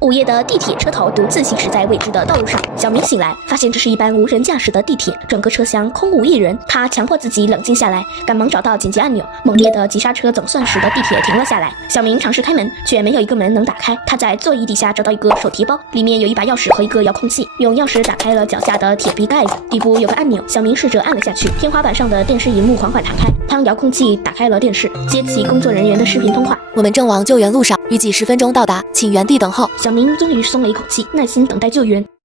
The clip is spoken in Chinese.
午夜的地铁车头独自行驶在未知的道路上，小明醒来，发现这是一班无人驾驶的地铁，整个车厢空无一人。他强迫自己冷静下来，赶忙找到紧急按钮，猛烈的急刹车，总算使得地铁停了下来。小明尝试开门，却没有一个门能打开。他在座椅底下找到一个手提包，里面有一把钥匙和一个遥控器，用钥匙打开了脚下的铁皮盖子，底部有个按钮，小明试着按了下去，天花板上的电视荧幕缓缓弹开。当遥控器打开了电视，接起工作人员的视频通话：“我们正往救援路上，预计10分钟到达，请原地等候。”小明终于松了一口气，耐心等待救援。